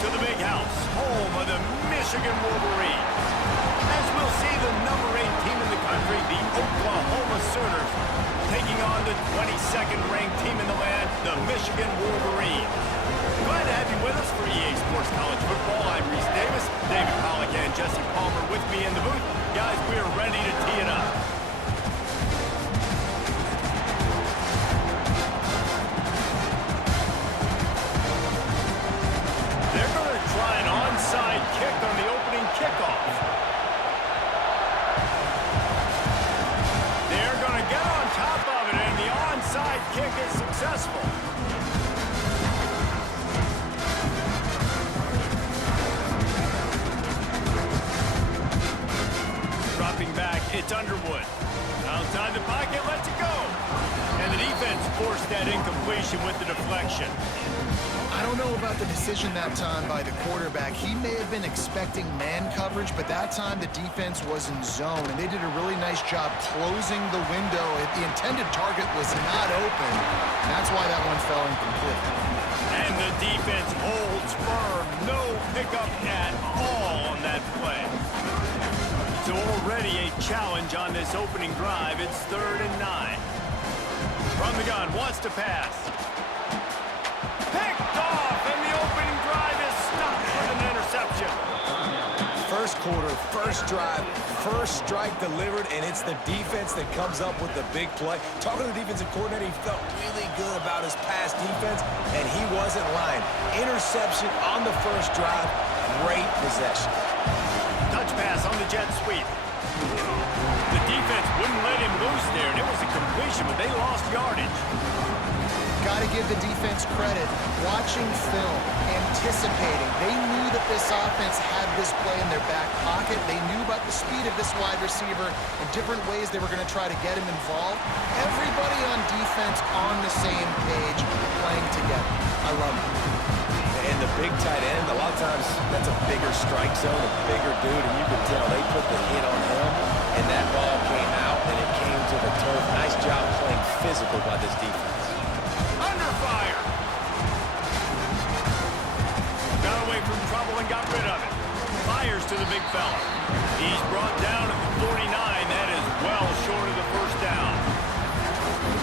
to the Big House, home of the Michigan Wolverines. As we'll see the number 8 team in the country, the Oklahoma Sooners, taking on the 22nd ranked team in the land, the Michigan Wolverines. Glad to have you with us for EA Sports College Football. I'm Reese Davis, David Pollack and Jesse Palmer with me in the booth. Guys, we are ready to tee it up. They're going to try an onside kick on the opening kickoff. They're going to get on top of it, and the onside kick is successful. Dropping back, it's Underwood. Outside the pocket, lets it go. And the defense forced that incompletion with the deflection. I don't know about the decision that time by the quarterback. He may have been expecting man coverage, but that time the defense was in zone, and they did a really nice job closing the window. The intended target was not open. That's why that one fell incomplete. And the defense holds firm. No pickup at all on that play. So already a challenge on this opening drive. It's 3rd and 9. From the gun, wants to pass. Picked off, and the opening drive is stopped with an interception. First quarter, first drive, first strike delivered, and it's the defense that comes up with the big play. Talking to the defensive coordinator, he felt really good about his pass defense, and he wasn't lying. Interception on the first drive, great possession. Touch pass on the jet sweep. The defense wouldn't let him loose there, and it was a completion, but they lost yardage. Got to give the defense credit. Watching film, anticipating. They knew that this offense had this play in their back pocket. They knew about the speed of this wide receiver and different ways they were going to try to get him involved. Everybody on defense on the same page, playing together. I love it. And the big tight end, a lot of times that's a bigger strike zone, a bigger dude, and you could tell they put the hit on him, and that ball came out, and it came to the turf. Nice job playing physical by this defense. Under fire. Got away from trouble and got rid of it. Fires to the big fella. He's brought down at the 49. That is well short of the first down.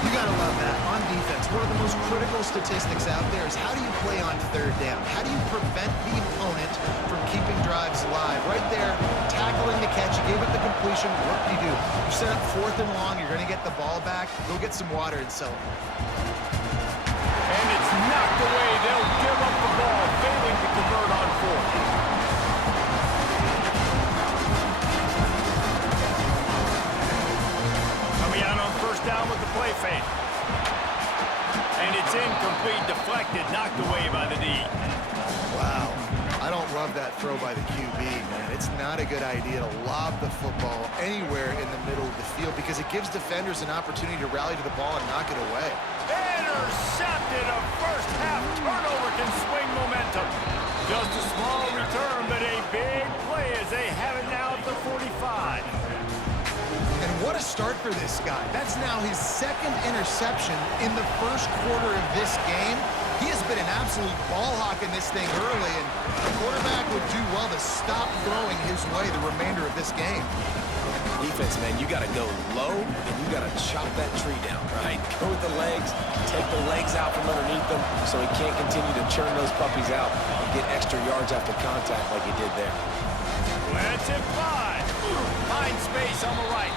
You gotta love that. On defense, one of the most critical statistics out there is how do you play on 3rd down? How do you prevent the opponent from keeping drives alive? Right there, tackling the catch, you gave it the completion, what do? You set up 4th and long, you're gonna get the ball back, go get some water and sell it. And it's knocked away. They'll give up the ball, failing to convert on 4th. Coming out on 1st down with the play fake. And it's incomplete, deflected, knocked away by the D. Wow. I don't love that throw by the QB, man. It's not a good idea to lob the football anywhere in the middle of the field because it gives defenders an opportunity to rally to the ball and knock it away. Intercepted. A first half turnover can swing momentum. Just a small return, but a big play as they have it now at the 45. And what a start for this guy. That's now his 2nd interception in the first quarter of this game. He has been an absolute ball hawk in this thing early, and the quarterback would do well to stop throwing his way the remainder of this game. Defense, man, you got to go low, and you got to chop that tree down, right? Go with the legs, take the legs out from underneath them so he can't continue to churn those puppies out and get extra yards after contact like he did there. Let's it fly. Find space on the right.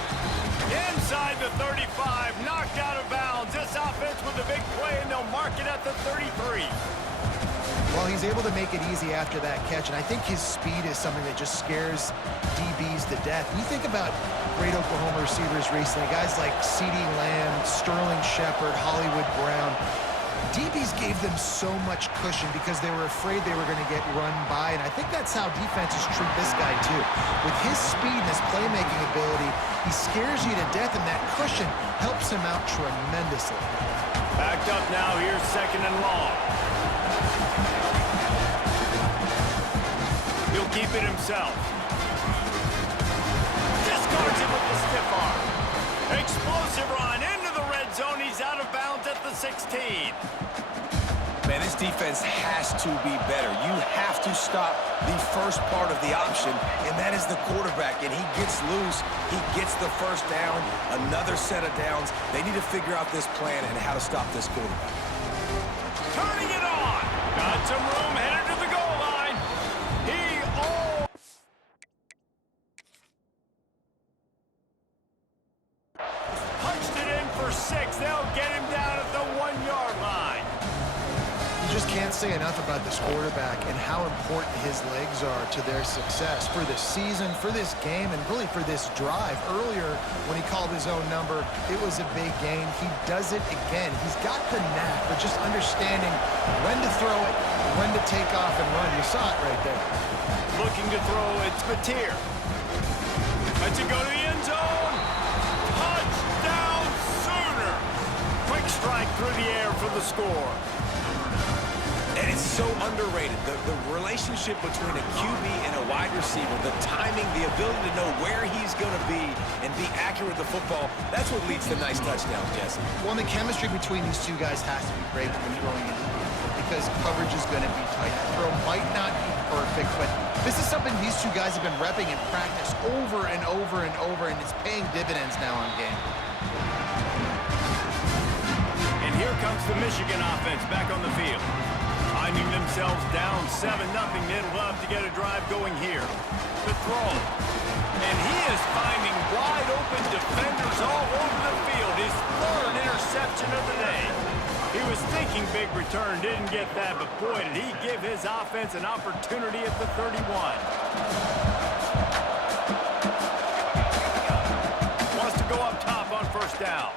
Inside the 35, knocked out of bounds. This offense with a big play, and they'll mark it at the 33. Well, he's able to make it easy after that catch, and I think his speed is something that just scares DBs to death. You think about great Oklahoma receivers recently, guys like CeeDee Lamb, Sterling Shepard, Hollywood Brown. DBs gave them so much cushion because they were afraid they were going to get run by, and I think that's how defenses treat this guy too. With his speed and his playmaking ability, he scares you to death, and that cushion helps him out tremendously. Backed up now, here's 2nd and long. He'll keep it himself. Discards it with the stiff arm. Explosive run into the red zone. He's out of bounds at the 16. Man, this defense has to be better. You have to stop the first part of the option, and that is the quarterback. And he gets loose. He gets the first down, another set of downs. They need to figure out this plan and how to stop this quarterback. Turning it on. Got some room, headed to the goal line. Punched it in for 6. They'll get him down at the 1-yard line. You just can't say enough about this quarterback and how important his legs are to their success for this season, for this game, and really for this drive. Earlier, when he called his own number, it was a big gain. He does it again. He's got the knack for just understanding when to throw it, when to take off and run. You saw it right there. Looking to throw, it's Mateer. Lets it go to the end zone. Touchdown Sooner. Quick strike through the air for the score. And it's so underrated. The relationship between a QB and a wide receiver, the timing, the ability to know where he's going to be and be accurate with the football, that's what leads to nice touchdowns, Jesse. Well, the chemistry between these two guys has to be great when you're throwing it because coverage is going to be tight. The throw might not be perfect, but this is something these two guys have been repping in practice over and over and over, and it's paying dividends now on game. And here comes the Michigan offense back on the field. Finding themselves down 7-0, they'd love to get a drive going here. The throw. And he is finding wide-open defenders all over the field. His 3rd interception of the day. He was thinking big return, didn't get that, but boy, did he give his offense an opportunity at the 31. Wants to go up top on first down.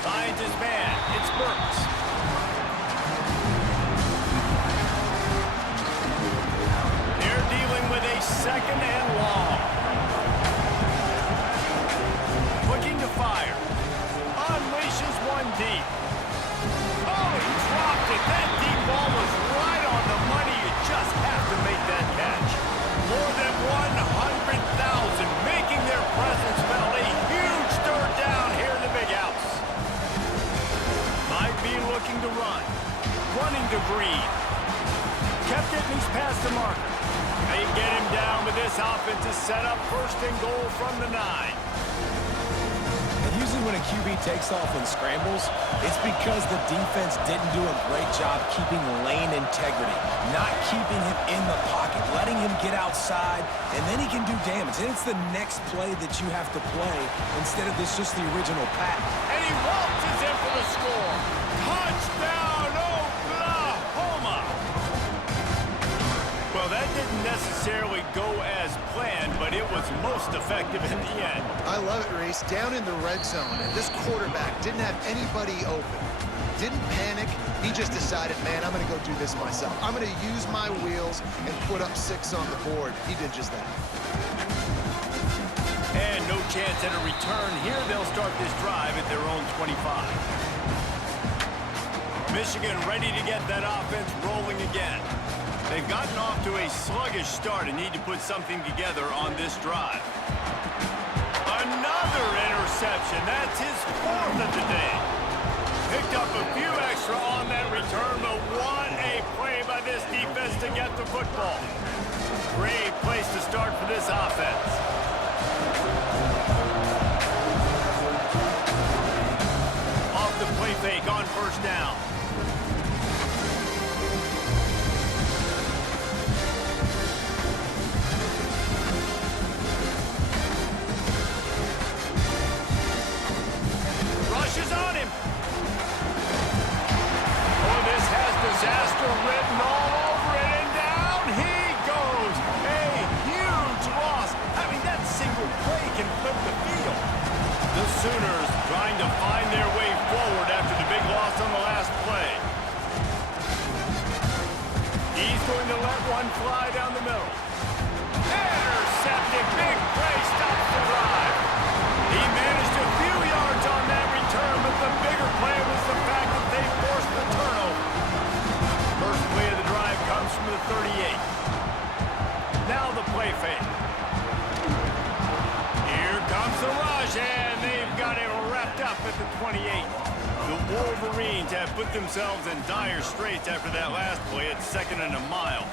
Finds his man. It's Burks. Dealing with a 2nd and long. Looking to fire. Unleashes one deep. Oh, he dropped it. That deep ball was right on the money. You just have to make that catch. More than 100,000 making their presence felt. A huge 3rd down here in the big house. Might be looking to run. Running to Green. Kept it and he's past the marker. They get him down, but this offense is set up 1st and goal from the 9. And usually when a QB takes off and scrambles, it's because the defense didn't do a great job keeping lane integrity, not keeping him in the pocket, letting him get outside, and then he can do damage. And it's the next play that you have to play instead of just the original pat. And he waltzes in for the score. Touchdown, Oklahoma! Well, that didn't necessarily go as planned, but it was most effective in the end. I love it, Reese. Down in the red zone, and this quarterback didn't have anybody open. Didn't panic. He just decided, man, I'm going to go do this myself. I'm going to use my wheels and put up 6 on the board. He did just that. And no chance at a return here. They'll start this drive at their own 25. Michigan ready to get that offense rolling again. They've gotten off to a sluggish start and need to put something together on this drive. Another interception. That's his 4th of the day. Picked up a few extra on that return, but what a play by this defense to get the football. Great place to start for this offense. Off the play fake on first down. Rushes on him. Oh, this has disaster written all over it, and down he goes. A huge loss. I mean, that single play can flip the field. The Sooners trying to find their way forward after the big loss on the last play. He's going to let one fly down the middle. Intercepted. Big play stops the drive. He managed a few yards on that return, but the bigger play was the fact that they forced the turnover. First play of the drive comes from the 38. Now the play fake. Here comes the rush, and they've got it wrapped up at the 28. The Wolverines have put themselves in dire straits after that last play at 2nd and a mile.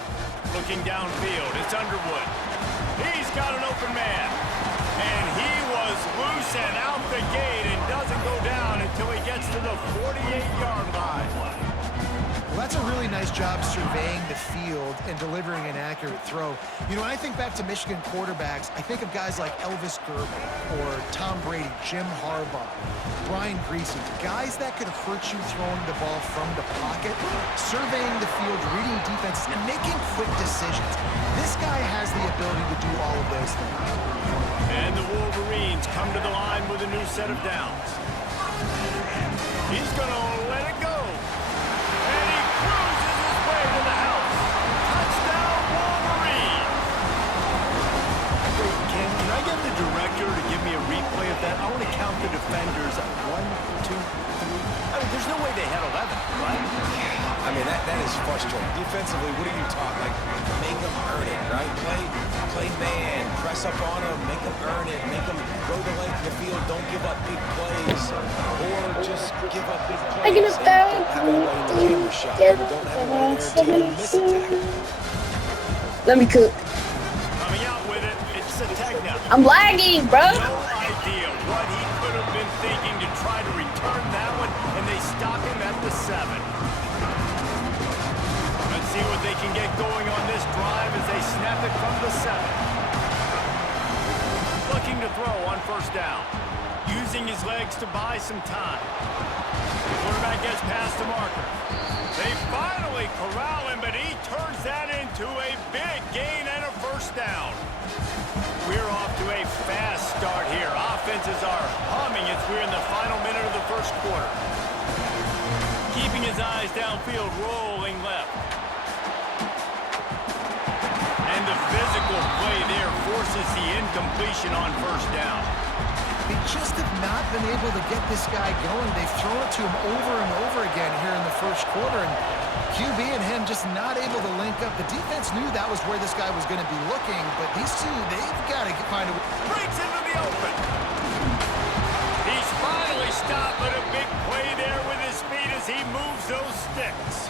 Looking downfield, it's Underwood. He's got an open man. And he was loose and out the gate and doesn't go down until he gets to the 48-yard line. Well, that's a really nice job surveying the field and delivering an accurate throw. You know, when I think back to Michigan quarterbacks, I think of guys like Elvis Gerber or Tom Brady, Jim Harbaugh, Brian Griese, guys that could hurt you throwing the ball from the pocket, surveying the field, reading defenses, and making quick decisions. This guy has the ability to do all of those things. And the Wolverines come to the line with a new set of downs. He's going to let it go. And he cruises his way to the house. Touchdown, Wolverines! Wait, can I get the director to give me a replay of that? I want to count the defenders. 1, 2, 3. I mean, there's no way they had 11, right? I mean, that is frustrating. Defensively, what are you taught? Like, make them earn it, right? Play man, press up on them, make them earn it, make them go the length of the field, don't give up big plays, or just give up big plays. I'm gonna Don't have anybody in the camera shot. Don't have anybody there to miss a tackle. Let me cook. Coming out with it, it's a tag now. I'm lagging, bro. No idea what he could have been thinking to try to return that one, and they stop him at the 7. Let's see what they can get going on this drive as they snap it from the 7. Looking to throw on 1st down. Using his legs to buy some time. The quarterback gets past the marker. They finally corral him, but he turns that into a big gain and a 1st down. We're off to a fast start here. Offenses are humming as we're in the final minute of the 1st quarter. Keeping his eyes downfield, rolling left. And the physical play there forces the incompletion on 1st down. They just have not been able to get this guy going. They've thrown it to him over and over again here in the 1st quarter, and QB and him just not able to link up. The defense knew that was where this guy was going to be looking, but these two, they've got to find a way. Breaks into the open. He's finally stopped with a big play there with his feet as he moves those sticks.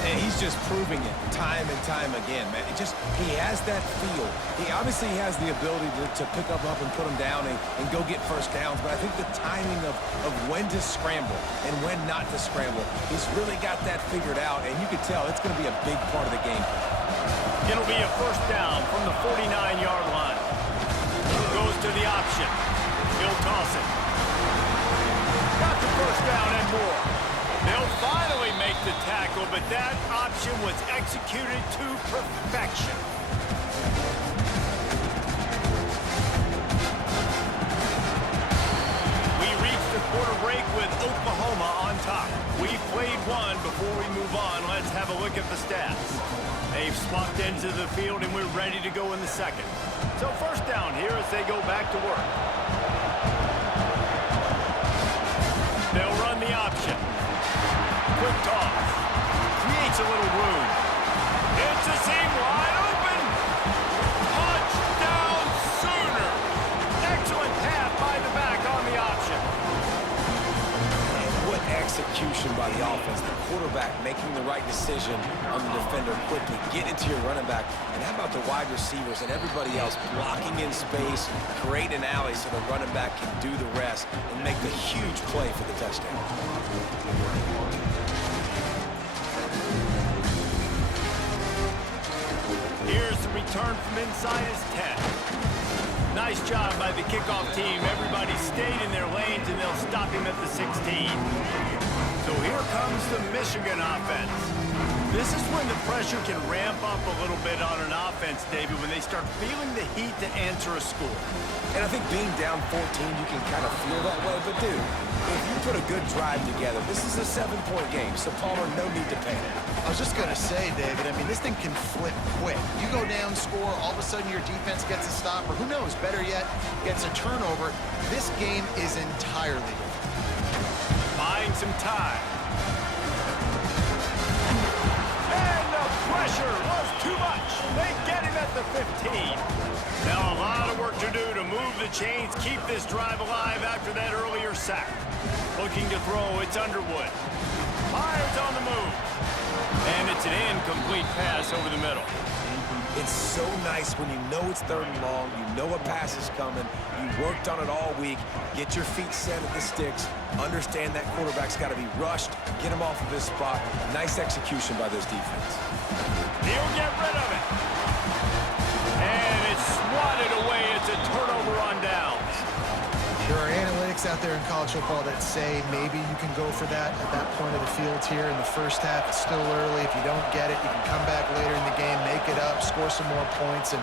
And he's just proving it time and time again, man. He has that feel. He obviously has the ability to pick up and put him down and go get 1st downs, but I think the timing of when to scramble and when not to scramble, he's really got that figured out, and you can tell it's going to be a big part of the game. It'll be a 1st down from the 49-yard line. Goes to the option. He'll toss it. Got the 1st down and more. They'll finally make the tackle, but that option was executed to perfection. We reach the quarter break with Oklahoma on top. We've played one. Before we move on, let's have a look at the stats. They've swapped ends of the field, and we're ready to go in the 2nd. So 1st down here as they go back to work. They'll run the option. Quick toss. Creates a little room. It's a seam wide open. Touchdown Sooners. Excellent pass by the back on the option. And what execution by the offense. The quarterback making the right decision on the defender quickly. Get into your running back. And how about the wide receivers and everybody else blocking in space, create an alley so the running back can do the rest and make the huge play for the touchdown. Here's the return from inside his 10. Nice job by the kickoff team. Everybody stayed in their lanes, and they'll stop him at the 16. So here comes the Michigan offense. This is when the pressure can ramp up a little bit on an offense, David, when they start feeling the heat to answer a score. And I think being down 14, you can kind of feel that way. But, dude, if you put a good drive together, this is a 7-point game. So, Palmer, no need to panic. I was just going to say, David, I mean, this thing can flip quick. You go down, score, all of a sudden your defense gets a stop, or who knows, better yet, gets a turnover. This game is entirely different. Buying some time. And the Pressure was too much. They get him at the 15. Now a lot of work to do to move the chains, keep this drive alive after that earlier sack. Looking to throw, it's Underwood. Fires on the move. And it's an incomplete pass over the middle. It's so nice when you know it's 3rd and long, you know a pass is coming, you worked on it all week, get your feet set at the sticks, understand that quarterback's got to be rushed, get him off of his spot. Nice execution by this defense. He'll get rid of it. And it's swatted away. It's a turnover on downs. There are analytics out there in college football that say maybe you can go for that at that point of the field here in the first half. It's still early. If you don't get it, you can come back later in the game, make it up, score some more points, and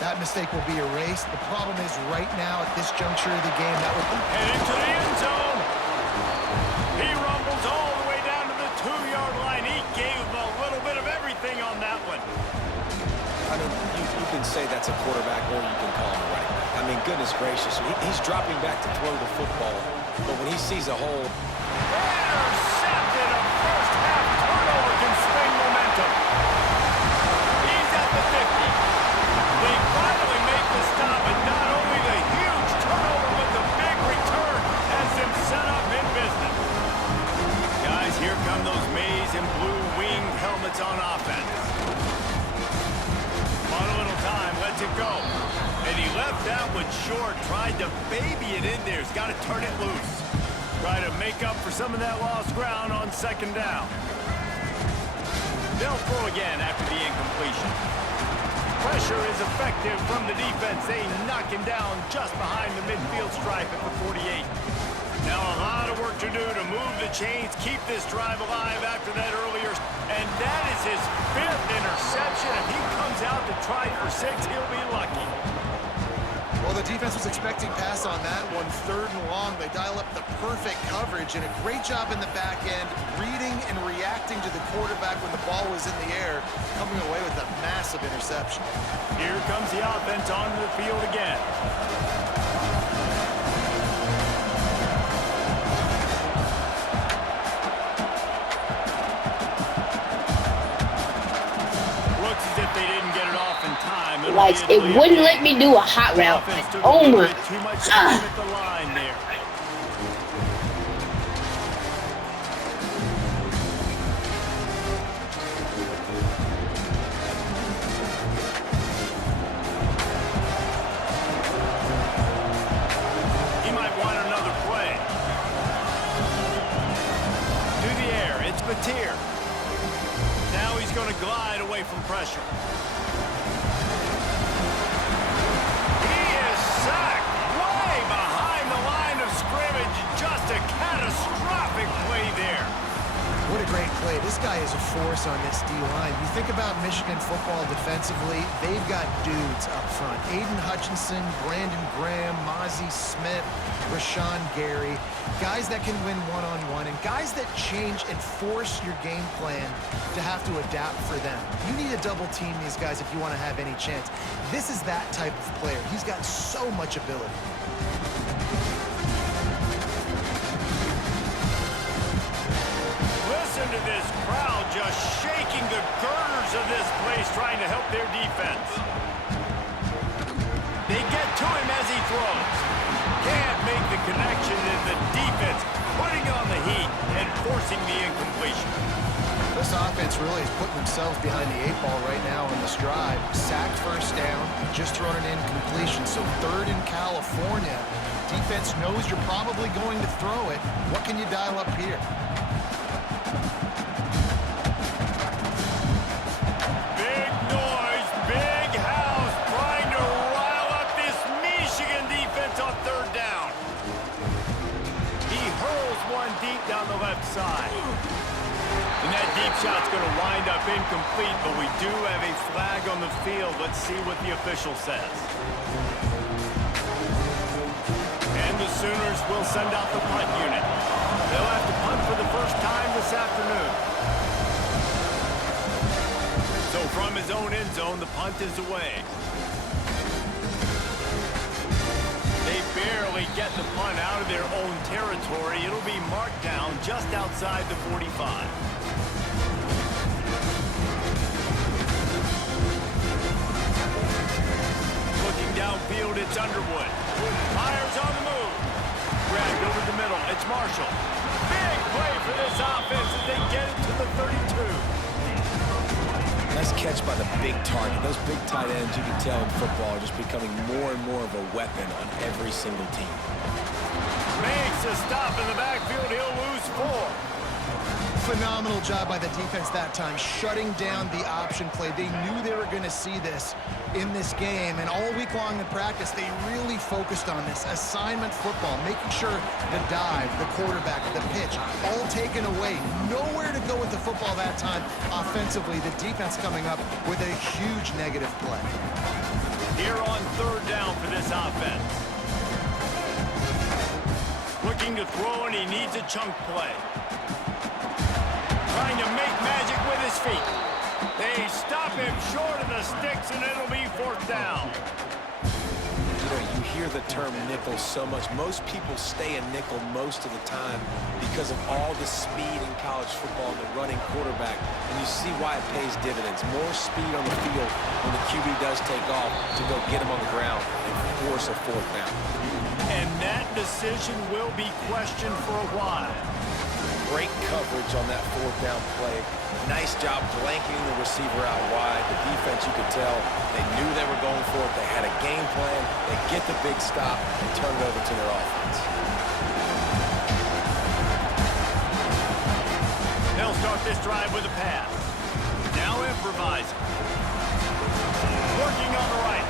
that mistake will be erased. The problem is right now at this juncture of the game, that would heading to the end zone. He rumbles all the way down to the 2-yard line. He gave a little bit of everything on that one. I mean, you can say that's a quarterback or you can call him a running back. I mean, goodness gracious, he's dropping back to throw the football, but when he sees a hole... Intercepted! A first-half turnover can swing momentum. He's at the 50. They finally make the stop, and not only the huge turnover, but the big return has them set up in business. Guys, here come those maize and blue winged helmets on offense. On a little time, lets it go. And he left that one short, tried to baby it in there. He's got to turn it loose. Try to make up for some of that lost ground on 2nd down. They'll throw again after the incompletion. Pressure is effective from the defense. They knock him down just behind the midfield stripe at the 48. Now a lot of work to do to move the chains, keep this drive alive after that earlier. And that is his 5th interception. If he comes out to try for 6, he'll be lucky. Well, the defense was expecting pass on that one, 3rd and long. They dial up the perfect coverage and a great job in the back end, reading and reacting to the quarterback when the ball was in the air, coming away with a massive interception. Here comes the offense onto the field again. Looks as if they didn't get it off in time. Like, it wouldn't let me do a hot route. Oh my. Too much time at the line there. He might want another play. To the air, it's Batir. Now he's going to glide away from pressure. Just a catastrophic play there. What a great play. This guy is a force on this D-line. You think about Michigan football defensively, they've got dudes up front. Aiden Hutchinson, Brandon Graham, Mozzie Smith, Rashawn Gary. Guys that can win one-on-one and guys that change and force your game plan to have to adapt for them. You need to double team these guys if you want to have any chance. This is that type of player. He's got so much ability. Listen to this crowd just shaking the girders of this place, trying to help their defense. They get to him as he throws. Can't make the connection, and the defense putting on the heat and forcing the incompletion. This offense really is putting themselves behind the 8 ball right now on this drive. Sacked 1st down, just thrown an incompletion, so 3rd in California. Defense knows you're probably going to throw it. What can you dial up here? Big noise, big house, trying to rile up this Michigan defense on 3rd down. He hurls one deep down the left side. And that deep shot's going to wind up incomplete, but we do have a flag on the field. Let's see what the official says. And the Sooners will send out the punt unit. They'll have to punt for the first time this afternoon. So from his own end zone, the punt is away. They barely get the punt out of their own territory. It'll be marked down just outside the 45. downfield, it's Underwood. Myers on the move. Dragged over the middle, it's Marshall. Big play for this offense as they get it to the 32. Nice catch by the big target. Those big tight ends, you can tell in football, are just becoming more and more of a weapon on every single team. Makes a stop in the backfield. He'll lose 4. Phenomenal job by the defense that time, shutting down the option play. They knew they were going to see this in this game, and all week long in practice, they really focused on this assignment football, making sure the dive, the quarterback, the pitch, all taken away. Nowhere to go with the football that time offensively. The defense coming up with a huge negative play. Here on 3rd down for this offense. Looking to throw, and he needs a chunk play. Trying to make magic with his feet. They stop him short of the sticks, and it'll be 4th down. You know, you hear the term nickel so much. Most people stay a nickel most of the time because of all the speed in college football and the running quarterback. And you see why it pays dividends. More speed on the field when the QB does take off to go get him on the ground and force a 4th down. And that decision will be questioned for a while. Great coverage on that 4th down play. Nice job blanketing the receiver out wide. The defense, you could tell, they knew they were going for it. They had a game plan. They get the big stop and turn it over to their offense. They'll start this drive with a pass. Now improvising. Working on the right.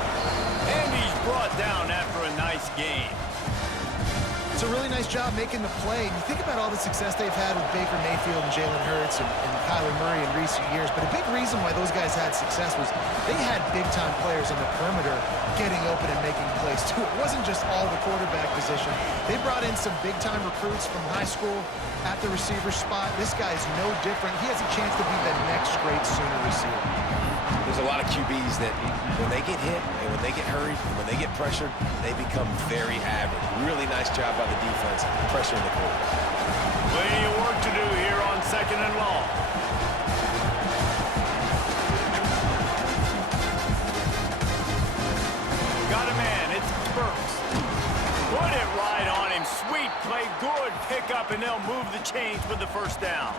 And he's brought down after a nice game. It's a really nice job making the play. And you think about all the success they've had with Baker Mayfield and Jalen Hurts and Kyler Murray in recent years, but a big reason why those guys had success was they had big-time players on the perimeter getting open and making plays, too. It wasn't just all the quarterback position. They brought in some big-time recruits from high school at the receiver spot. This guy's no different. He has a chance to be the next great Sooner receiver. There's a lot of QBs that when they get hit and when they get hurried and when they get pressured, they become very average. Really nice job by the defense pressuring the quarterback. Plenty of work to do here on 2nd and long. Got a man. It's Burks. Put it right on him. Sweet play. Good pickup, and they'll move the chains with the 1st down.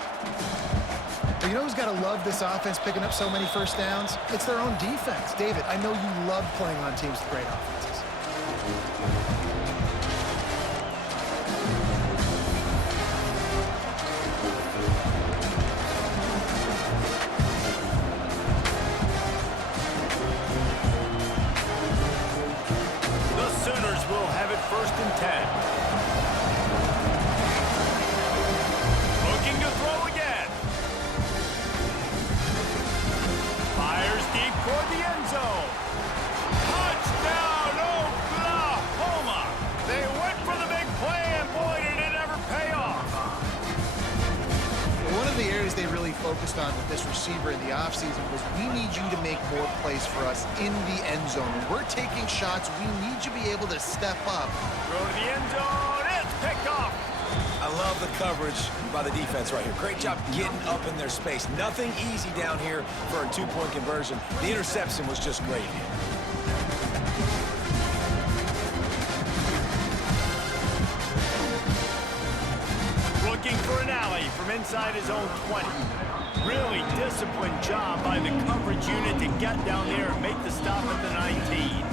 You know who's got to love this offense picking up so many 1st downs? It's their own defense. David, I know you love playing on teams with great offenses. The Sooners will have it 1st and 10. Looking to throw again. Fires deep toward the end zone. Touchdown, Oklahoma! They went for the big play, and boy, did it ever pay off. One of the areas they really focused on with this receiver in the offseason was we need you to make more plays for us in the end zone. When we're taking shots, we need you to be able to step up. Throw to the end zone. It's picked off. I love the coverage by the defense right here. Great job getting up in their space. Nothing easy down here for a 2-point conversion. The interception was just great. Looking for an alley from inside his own 20. Really disciplined job by the coverage unit to get down there and make the stop at the 19.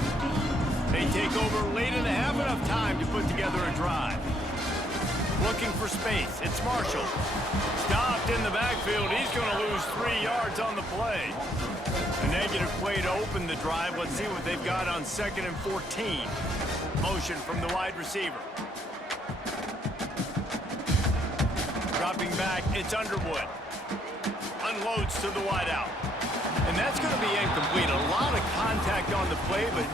They take over late in the half, enough time to put together a drive. Looking for space. It's Marshall. Stopped in the backfield. He's going to lose 3 yards on the play. A negative play to open the drive. Let's see what they've got on 2nd and 14. Motion from the wide receiver. Dropping back, it's Underwood. Unloads to the wideout. And that's going to be incomplete. A lot of contact on the play, but